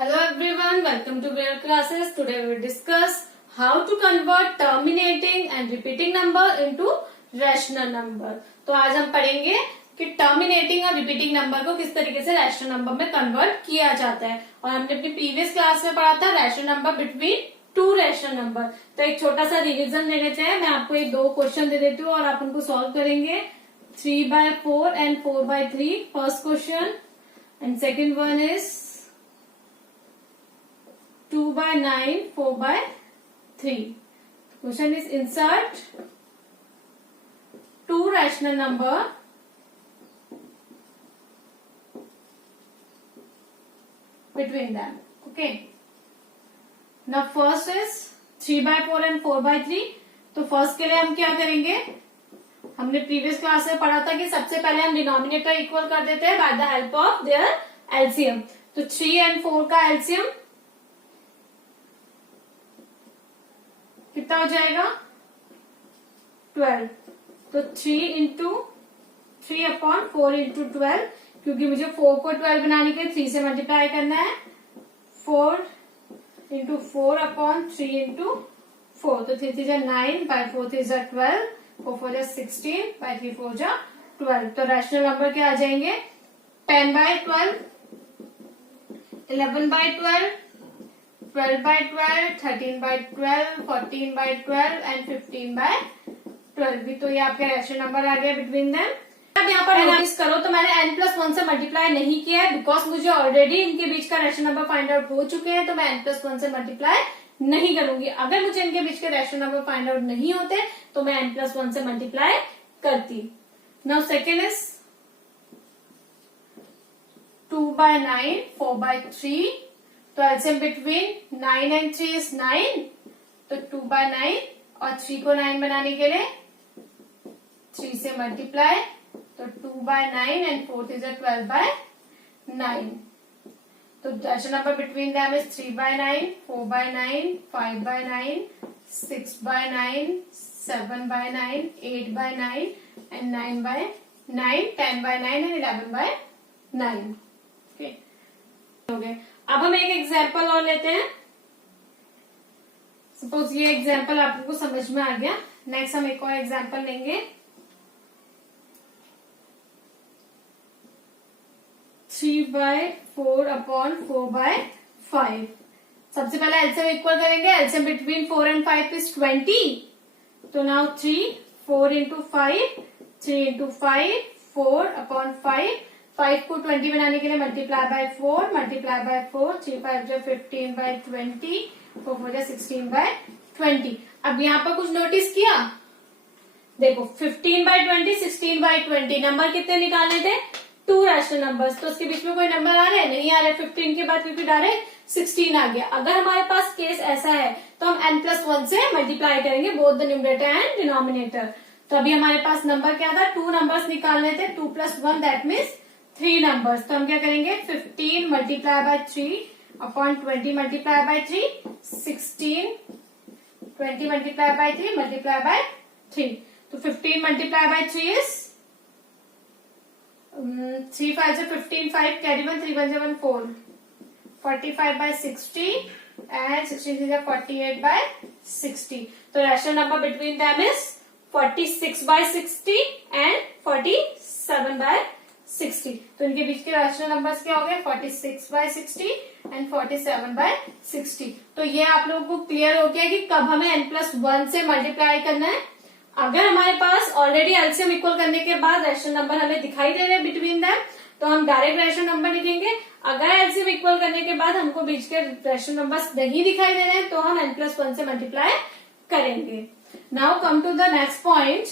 Hello everyone, welcome to Braille classes. Today we will discuss how to convert terminating and repeating number into rational number. तो आज हम पढ़ेंगे कि terminating और repeating number को किस तरीके से रैशनल नंबर में कन्वर्ट किया जाता है। और हमने अपनी प्रीवियस क्लास में पढ़ा था rational number between two rational number. तो एक छोटा सा रिविजन ले लेते हैं। मैं आपको एक दो क्वेश्चन दे देती हूँ और आप उनको सॉल्व करेंगे। 3/4 and 4/3 first question and second one is 2/9, 4/3. Question is insert two rational number between them. Okay. Now first is 3/4 and 4/3. तो फर्स्ट के लिए हम क्या करेंगे, हमने प्रीवियस क्लास में पढ़ा था कि सबसे पहले हम डिनोमिनेटर इक्वल कर देते हैं by the help of their LCM. तो 3 and 4 का एलसीएम कितना हो जाएगा 12। तो 3/4 into 12, क्योंकि मुझे 4 को 12 बनाने के लिए 3 से मल्टीप्लाई करना है। 4 into 4/3 into 4, तो 3 3 9, by 4 3 12, 4 4 16, by 3 4 12। तो रैशनल नंबर क्या आ जाएंगे 10/12, 11/12, 12/12, 13/12, 14/12 एंड 15/12 भी। तो ये आपके रैशनल नंबर आ गया बिटवीन देम। अब यहाँ पर नोटिस करो तो मैंने n+1 से मल्टीप्लाई नहीं किया है बिकॉज मुझे ऑलरेडी इनके बीच का रैशनल नंबर फाइंड आउट हो चुके हैं। तो मैं n+1 से मल्टीप्लाई नहीं करूंगी। अगर मुझे इनके बीच के रैशनल नंबर फाइंड आउट नहीं होते तो मैं n+1 से मल्टीप्लाई करती। Now second is 2/9, 4/3। तो एलसीएम बिटवीन 9 and 3 is 9। तो 2/9 और 3 को 9 बनाने के लिए 3 से मल्टीप्लाई। तो 2/9 एंड 4 3 12/9। तो rational number between them is 3/9, 4/9, 5/9, 6/9, 7/9, 8/9 and 9/9, 10/9 and 11/9। Okay, हो गए। अब हम एक एग्जाम्पल और लेते हैं। सपोज ये एग्जाम्पल आप लोगों को समझ में आ गया। नेक्स्ट हम एक और एग्जाम्पल लेंगे। 3/4/4/5। सबसे पहले एलसीएम इक्वल करेंगे। LCM between 4 and 5 is 20। तो नाउ 4 into 5, 3 into 5, 4/5। 5 को 20 बनाने के लिए मल्टीप्लाई बाय 4, मल्टीप्लाई बाय 4, 3 5 15/20, 4 4 16/20। अब यहाँ पर कुछ नोटिस किया, देखो 15/20, 16/20 नंबर कितने निकालने थे, टू रैशनल नंबर्स। तो उसके बीच में कोई नंबर आ रहे नहीं आ रहे। 15 के बाद क्योंकि डायरेक्ट 16 आ गया। अगर हमारे पास केस ऐसा है तो हम n+1 से मल्टीप्लाई करेंगे both the numerator and denominator. तो अभी हमारे पास नंबर क्या था, टू नंबर्स निकालने थे। 2 + 1 दैट मीन्स 3 नंबर्स। तो हम क्या करेंगे 15 multiply by 3/20 multiply by 3, 16, 20 multiply by 3 multiply by 3। तो 15 multiply by 3 is 3 5 15, 5 carry 1, 3 1 4, 45/60 and 16 48/60। तो rational number between them is 46/60 and 47/60। तो इनके बीच के रैशनल नंबर्स क्या हो गए 46/60 एंड 47/60। तो ये आप लोगों को क्लियर हो गया कि कब हमें n+1 से मल्टीप्लाई करना है। अगर हमारे पास ऑलरेडी एलसीएम इक्वल करने के बाद रैशनल नंबर हमें दिखाई दे रहे हैं बिटवीन देम तो हम डायरेक्ट रैशनल नंबर लिखेंगे। अगर एलसीएम इक्वल करने के बाद हमको बीच के रैशनल नंबर्स नहीं दिखाई दे रहे हैं तो हम n+1 से मल्टीप्लाई करेंगे। Now come to the next point,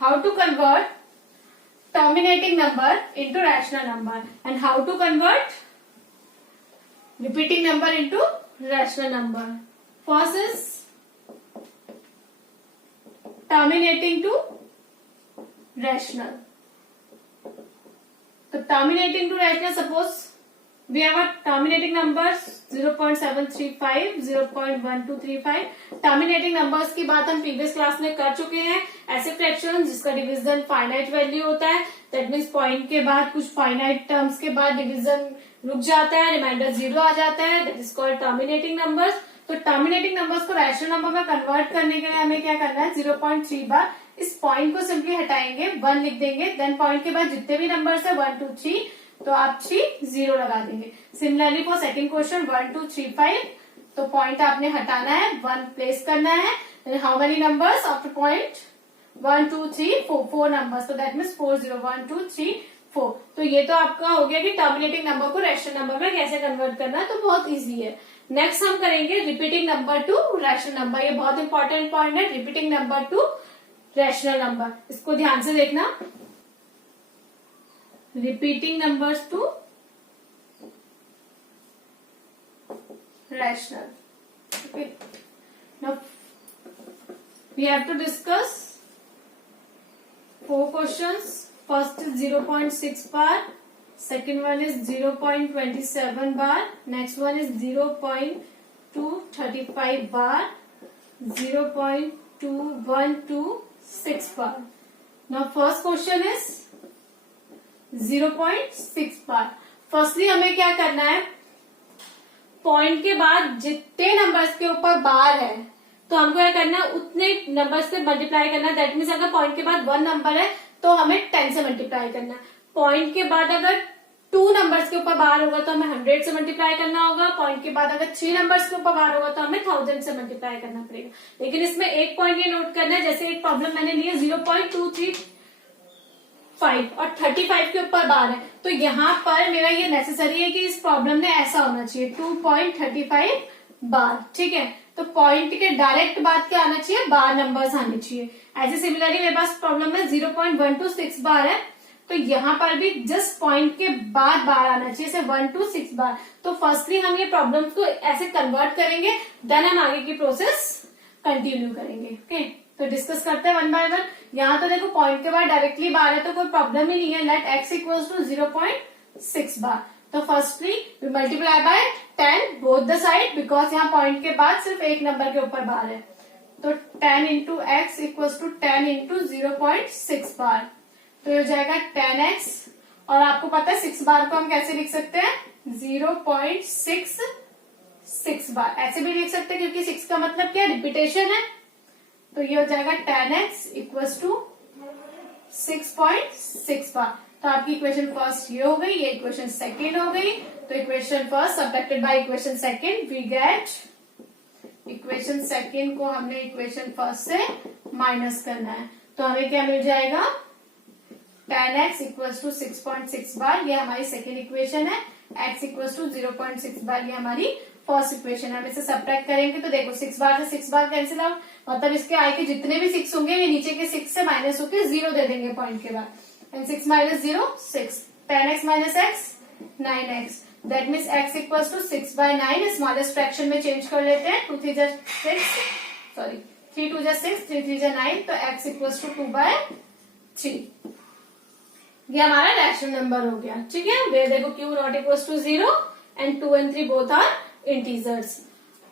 how to convert terminating number into rational number and how to convert repeating number into rational number. First is terminating to rational. So terminating to rational, suppose we have a terminating numbers 0.735, 0.1235। Terminating numbers की बात हम previous class में कर चुके हैं। ऐसे fraction जिसका division finite value होता है दैट मीन्स पॉइंट के बाद कुछ फाइनाइट टर्म्स के बाद डिवीजन रुक जाता है, रिमाइंडर 0 आ जाता है, that is called terminating numbers. तो टर्मिनेटिंग नंबर्स को रैशनल नंबर में कन्वर्ट करने के लिए हमें क्या करना है, 0.3 बार इस पॉइंट को सिंपली हटाएंगे, 1 लिख देंगे, देन पॉइंट के बाद जितने भी नंबर्स है 1 2 3, तो आप 3 0 लगा देंगे। सिमिलरली फॉर सेकंड क्वेश्चन 1 2 3 5, तो पॉइंट आपने हटाना है, 1 प्लेस करना है, how many numbers after point 1 2 3 4 numbers, तो दैट मीन्स 4 0 1 2 3 4। तो ये तो आपका हो गया कि टर्मिनेटिंग नंबर को रैशनल नंबर में कैसे कन्वर्ट करना है, तो बहुत इजी है। नेक्स्ट हम करेंगे repeating number to rational number. ये बहुत इंपॉर्टेंट पॉइंट है, repeating number to rational number. इसको ध्यान से देखना, repeating numbers to rational. Okay, now we have to discuss 4 questions. First is 0.6 bar, second one is 0.27 bar, next one is 0.235 bar, 0.2126 bar. Now first question is 0.6 bar. Firstly हमें क्या करना है, point के बाद जितने नंबर्स के ऊपर बार है तो हमको क्या करना है, उतने नंबर से मल्टीप्लाई करना है। दैट मीन्स अगर पॉइंट के बाद 1 नंबर है तो हमें 10 से मल्टीप्लाई करना है। पॉइंट के बाद अगर 2 नंबर्स के ऊपर बार होगा तो हमें 100 से मल्टीप्लाई करना होगा। पॉइंट के बाद अगर 3 नंबर्स के ऊपर बार होगा तो हमें 1000 से मल्टीप्लाई करना पड़ेगा। लेकिन इसमें एक पॉइंट ये नोट करना है, जैसे एक प्रॉब्लम मैंने ली है 0.235 और 35 के ऊपर बार है, तो यहाँ पर मेरा ये नेसेसरी है कि इस प्रॉब्लम में ऐसा होना चाहिए 2.35 बार। ठीक है, तो पॉइंट के डायरेक्ट बाद क्या आना चाहिए, बार नंबर्स आने चाहिए। ऐसे सिमिलरली मेरे पास प्रॉब्लम में 0.126 बार है, तो यहाँ पर भी जस्ट पॉइंट के बाद बार आना चाहिए, जैसे 1 to 6 बार। तो फर्स्टली हम ये प्रॉब्लम्स को ऐसे कन्वर्ट करेंगे, देन हम आगे की प्रोसेस कंटिन्यू करेंगे। ओके, तो डिस्कस करते हैं 1 by 1। यहाँ तो देखो पॉइंट के बाद डायरेक्टली बार है तो कोई प्रॉब्लम ही नहीं है। Let x equals to 0.6 bar. तो firstly we multiply by 10 both the side, because यहाँ पॉइंट के बाद सिर्फ एक नंबर के ऊपर बार है। तो 10 into x equals to 10 into 0.6 bar, तो ये हो जाएगा 10x। और आपको पता है 6 बार को हम कैसे लिख सकते हैं, 0.66 बार। ऐसे भी लिख सकते हैं क्योंकि 6 का मतलब क्या, रिपीटेशन है। तो ये हो जाएगा 10x इक्वल्स टू 6.6 बार। तो आपकी इक्वेशन फर्स्ट ये हो गई, ये इक्वेशन सेकेंड हो गई। तो equation first subtracted by equation second, we get equation second को हमने इक्वेशन फर्स्ट से माइनस करना है। तो हमें क्या मिल जाएगा, 10x इक्वल्स टू 6.6 बार, ये हमारी सेकेंड इक्वेशन है। x इक्वल्स टू 0.6 बार, ये हमारी फर्स्ट इक्वेशन है। हम इसे सब्ट्रैक्ट करेंगे तो देखो 6 बार से 6 बार कैंसिल आउट, मतलब इसके आई के जितने भी 6 होंगे ये नीचे के 6 से माइनस होके 0 दे देंगे पॉइंट के बाद। And 6 minus 0 6, 10x minus x 9x, that means x equals to 6 by 9। Smallest fraction में चेंज कर लेते हैं, 2 3 जा 6, सॉरी 3 2 जा 6, 3 3 जा 9, तो x इक्वल्स टू 2 by 3। ये हमारा रैशनल नंबर हो गया। ठीक है, वे देखो q not equals to 0 and 2 and 3 बोथ आर इंटीजर्स।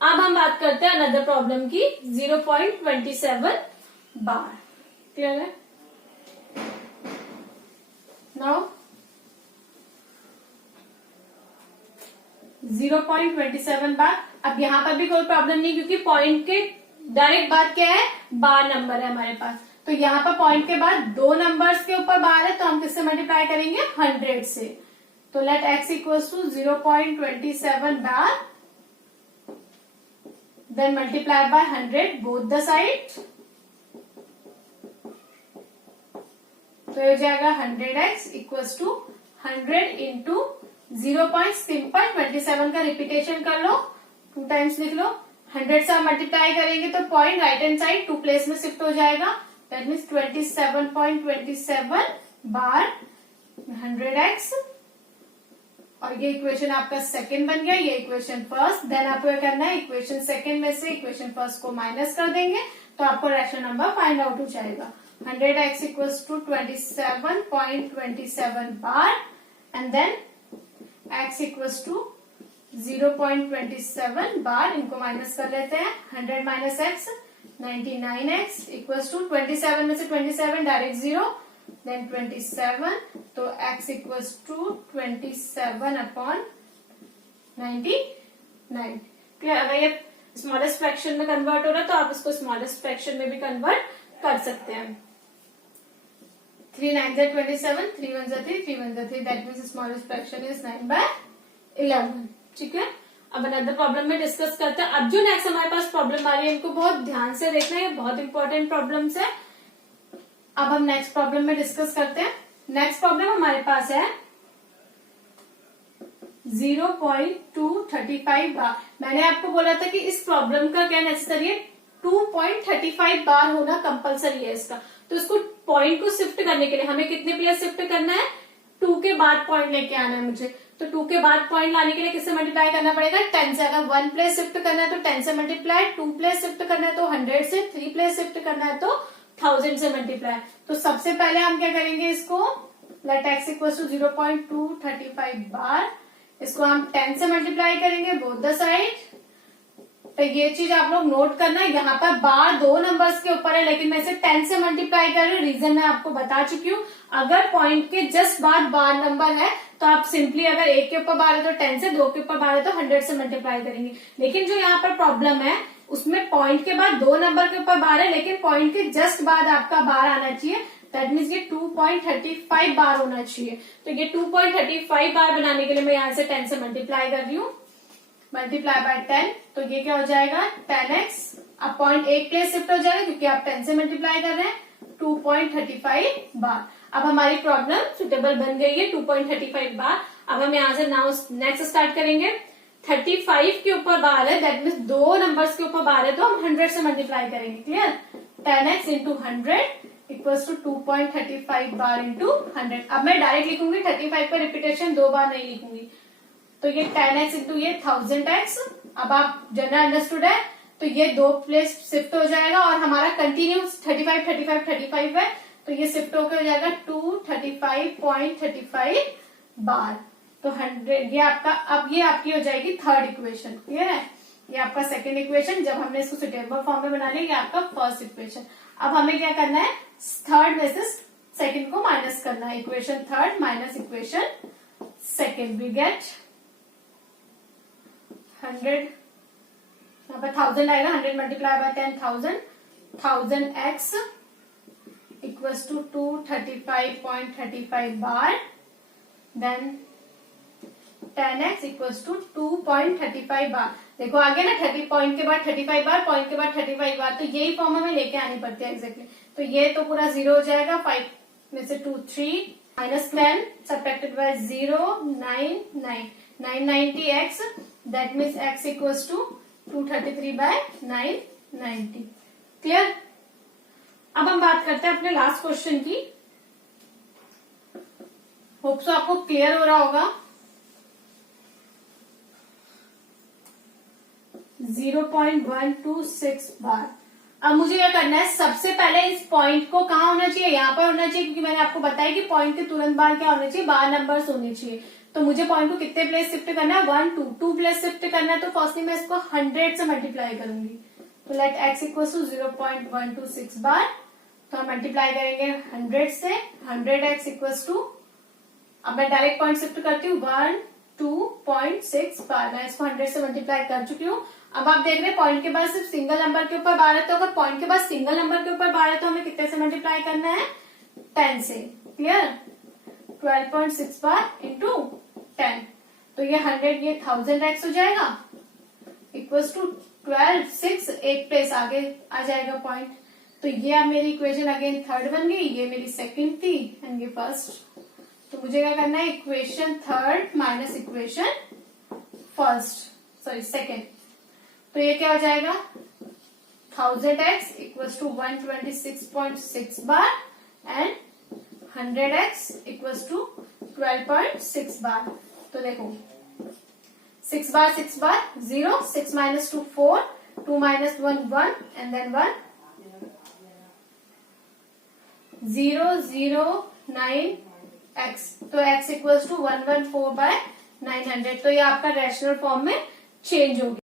अब हम बात करते हैं अनदर प्रॉब्लम की, 0.27 बार। क्लियर है? नाउ 0.27 बार। अब यहाँ पर भी कोई प्रॉब्लम नहीं क्योंकि पॉइंट के डायरेक्ट बाद क्या है, बार नंबर है हमारे पास। तो यहाँ पर पॉइंट के बाद 2 नंबर्स के ऊपर बार है, तो हम किससे मल्टीप्लाई करेंगे, 100 से। तो let x equals to 0.27 bar, then multiply by 100 both the side, तो हो जाएगा 100x इक्वल्स टू 100 इंटू 0.27 का रिपीटेशन कर लो, 2 टाइम्स लिख लो। 100 से मल्टीप्लाई करेंगे तो point right hand side 2 place में शिफ्ट हो जाएगा, दैट मीन्स 27.27 बार 100x। और ये इक्वेशन आपका सेकंड बन गया, ये इक्वेशन फर्स्ट। देन आपको क्या करना है, इक्वेशन सेकंड में से इक्वेशन फर्स्ट को माइनस कर देंगे तो आपको रैशनल नंबर फाइंड आउट हो जाएगा। 100x equals to 27.27 bar and then x equals to 0.27 bar. इनको माइनस कर लेते हैं, 100 minus x 99x equals to 27 में से 27 डायरेक्ट 0, देन 27, तो x equals to 27 upon 99। Clear? अगर ये स्मॉलेस्ट फ्रैक्शन में कन्वर्ट हो रहा है तो आप इसको स्मॉलेस्ट फ्रैक्शन में भी कन्वर्ट कर सकते हैं। 3 9 27, 3 1 3, 3 1 3, that means smallest fraction is 9/11। ठीक है, अब अनदर प्रॉब्लम में डिस्कस करते हैं। अब जो नेक्स्ट हमारे पास प्रॉब्लम आ रही है इनको बहुत ध्यान से देखना है, ये बहुत इंपॉर्टेंट प्रॉब्लम्स है। अब हम नेक्स्ट प्रॉब्लम में डिस्कस करते हैं। नेक्स्ट प्रॉब्लम हमारे पास है 0.235 बार। मैंने आपको बोला था कि इस प्रॉब्लम का क्या नेसेसरी है, 2.35 बार होना कंपलसरी है इसका। तो इसको पॉइंट को शिफ्ट करने के लिए हमें कितने प्लेस शिफ्ट करना है, 2 के बाद पॉइंट लेके आना है मुझे। तो 2 के बाद पॉइंट लाने के लिए किससे मल्टीप्लाई करना पड़ेगा, 10 से। अगर 1 प्लेस शिफ्ट करना है तो 10 से मल्टीप्लाई, 2 प्लेस शिफ्ट करना है तो 100 से, 3 प्लेस शिफ्ट करना है तो 1000 से मल्टीप्लाई। तो सबसे पहले हम क्या करेंगे, इसको लेट x इक्वल टू 0.235 बार, इसको हम 10 से मल्टीप्लाई करेंगे बोथ द साइड। तो ये चीज आप लोग नोट करना है, यहाँ पर बार 2 नंबर्स के ऊपर है लेकिन मैं इसे 10 से मल्टीप्लाई कर रही हूँ। रीजन मैं आपको बता चुकी हूँ। अगर पॉइंट के जस्ट बाद बार नंबर है तो आप सिंपली अगर 1 के ऊपर बार है तो 10 से, 2 के ऊपर बार है तो 100 से मल्टीप्लाई करेंगे। लेकिन जो यहाँ पर प्रॉब्लम है उसमें पॉइंट के बाद 2 नंबर के ऊपर बार है लेकिन पॉइंट के जस्ट बाद आपका बार आना चाहिए। दैट मीन्स ये 2.35 बार होना चाहिए। तो ये 2.35 बार बनाने के लिए मैं यहाँ से 10 से मल्टीप्लाई कर रही हूँ, मल्टीप्लाई बाय 10। तो ये क्या हो जाएगा, 10x। अब पॉइंट एक प्लेस शिफ्ट हो जाएगा क्योंकि आप 10 से मल्टीप्लाई कर रहे हैं, 2.35 बार। अब हमारी प्रॉब्लम सुटेबल बन गई है, 2.35 बार। अब हम यहाँ से नाउ नेक्स्ट स्टार्ट करेंगे। 35 के ऊपर बार है, दैट मीन्स 2 नंबर्स के ऊपर बार है तो हम 100 से मल्टीप्लाई करेंगे। Clear? 10x into 100 equals to 2.35 bar into 100। अब मैं डायरेक्ट लिखूंगी, 35 का रिपीटेशन 2 बार नहीं लिखूंगी। तो ये 10x इंटू ये 1000x। अब आप जनरल अंडरस्टूड है तो ये 2 प्लेस शिफ्ट हो जाएगा और हमारा कंटिन्यूस 35 35 35 है तो ये शिफ्ट होकर हो जाएगा 235.35 बार। तो 100 ये आपका, अब ये आपकी हो जाएगी थर्ड इक्वेशन। क्लियर है? ये आपका सेकंड इक्वेशन, जब हमने इसको सुटेबल फॉर्म में बना लिया, ये आपका फर्स्ट इक्वेशन। अब हमें क्या करना है, थर्ड में से सेकंड को माइनस करना है। Equation third minus equation second, we get 100, यहाँ पर 1000 आएगा, 100 multiply by 10,000, 1000x equals to 235.35 bar. Then 10x equals to 2.35 bar. देखो आगे ना 30 पॉइंट के बाद 35 बार, पॉइंट के बाद 35 बार, तो यही फॉर्म हमें लेके आनी पड़ती है एग्जैक्टली। तो ये तो पूरा 0 हो जाएगा, 5 में से 2 3 minus 10 subtracted by 0 9 9 990x, that means x equals to 233/990। Clear? अब हम बात करते हैं अपने लास्ट क्वेश्चन की। होप सो आपको क्लियर हो रहा होगा। 0.126 बार। अब मुझे क्या करना है, सबसे पहले इस पॉइंट को कहाँ होना चाहिए, यहाँ पर होना चाहिए, क्योंकि मैंने आपको बताया कि पॉइंट के तुरंत बार क्या होना चाहिए, बार नंबर्स होने चाहिए। तो मुझे पॉइंट को कितने प्लेस शिफ्ट करना है, 1 2 प्लेस शिफ्ट करना है। तो फर्स्टली मैं इसको 100 से मल्टीप्लाई करूंगी। तो लेट x इक्वल टू 0.126 बार। तो हम मल्टीप्लाई करेंगे 100 से, 100x इक्वल्स टू, अब मैं डायरेक्ट पॉइंट शिफ्ट करती हूँ, 1.2.6 बार। मैं इसको 100 से मल्टीप्लाई कर चुकी हूँ। अब आप देख रहे हैं पॉइंट के बाद सिर्फ सिंगल नंबर के ऊपर बार है, तो अगर पॉइंट के बाद सिंगल नंबर के ऊपर बार है तो हमें कितने से मल्टीप्लाई करना है, 10 से। क्लियर? 12.6 bar into 10। तो ये 100, ये 1000x हो जाएगा, इक्वल्स टू 12 6, एक प्लेस आगे आ जाएगा पॉइंट। तो ये अब मेरी इक्वेशन अगेन थर्ड बन गई, ये मेरी सेकंड थी एंड ये फर्स्ट। तो मुझे क्या करना है, equation third minus equation second. तो ये क्या हो जाएगा, 1000x equals to 126.6 bar and 100x equals to 12.6 bar. तो देखो 6 bar 0, 6 minus 2 4, 2 minus 1 1 and then 1 0 0 9 x। तो x इक्वल्स टू 114/900। तो ये आपका रैशनल फॉर्म में चेंज हो गया।